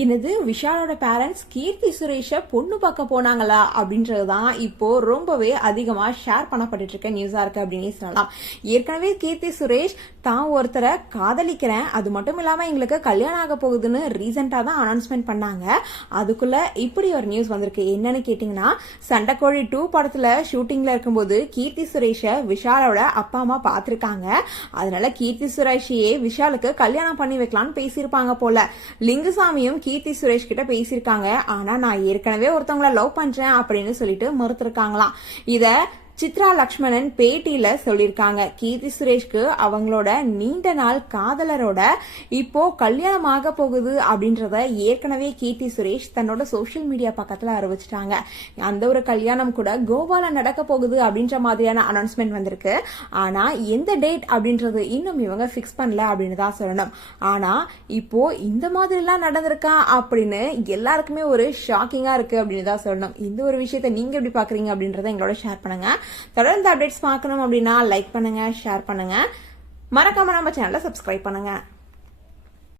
என்னது விஷாலோட பேரண்ட்ஸ் கீர்த்தி சுரேஷை பொண்ணு பார்க்க போனாங்களா? அப்படின்றது தான் இப்போ ரொம்பவே அதிகமாக ஷேர் பண்ணப்பட்டு இருக்க நியூஸாக இருக்குது அப்படின்னு சொல்லலாம். ஏற்கனவே கீர்த்தி சுரேஷ் தான் ஒருத்தரை காதலிக்கிறேன். அது மட்டும் இல்லாமல் எங்களுக்கு கல்யாணம் ஆக போகுதுன்னு ரீசெண்டாக தான் அனௌன்ஸ்மெண்ட் பண்ணாங்க. அதுக்குள்ளே இப்படி ஒரு நியூஸ் வந்திருக்கு. என்னன்னு கேட்டிங்கன்னா சண்டைக்கோழி டூ படத்தில் ஷூட்டிங்கில் இருக்கும்போது கீர்த்தி சுரேஷை விஷாலோட அப்பா அம்மா பார்த்துருக்காங்க. அதனால கீர்த்தி சுரேஷையே விஷாலுக்கு கல்யாணம் பண்ணி வைக்கலான்னு பேசியிருப்பாங்க போல. லிங்குசாமியும் கீர்த்தி சுரேஷ் கிட்ட பேசியிருக்காங்க. ஆனா நான் ஏற்கனவே ஒருத்தவங்களை லவ் பண்றேன் அப்படின்னு சொல்லிட்டு மறுத்திருக்காங்களாம். இதை சித்ரா லக்ஷ்மணன் பேட்டியில சொல்லியிருக்காங்க. கீர்த்தி சுரேஷ்க்கு அவங்களோட நீண்ட நாள் காதலரோட இப்போ கல்யாணம் ஆக போகுது அப்படின்றத ஏற்கனவே கீர்த்தி சுரேஷ் தன்னோட சோஷியல் மீடியா பக்கத்துல அறிவிச்சிட்டாங்க. அந்த ஒரு கல்யாணம் கூட கோவால நடக்க போகுது அப்படின்ற மாதிரியான அனௌன்ஸ்மெண்ட் வந்திருக்கு. ஆனா எந்த டேட் அப்படின்றது இன்னும் இவங்க ஃபிக்ஸ் பண்ணல அப்படின்னு தான் சொல்லணும். ஆனா இப்போ இந்த மாதிரிலாம் நடந்திருக்கா அப்படின்னு எல்லாருக்குமே ஒரு ஷாக்கிங்கா இருக்கு அப்படின்னு தான் சொல்லணும். இந்த ஒரு விஷயத்த நீங்க எப்படி பாக்குறீங்க அப்படின்றத எங்களோட ஷேர் பண்ணுங்க. தொடர்ந்து அப்டேட்ஸ் பார்க்கணும் அப்படின்னா லைக் பண்ணுங்க ஷேர் பண்ணுங்க. மறக்காம நம்ம சேனலை சப்ஸ்கிரைப் பண்ணுங்க.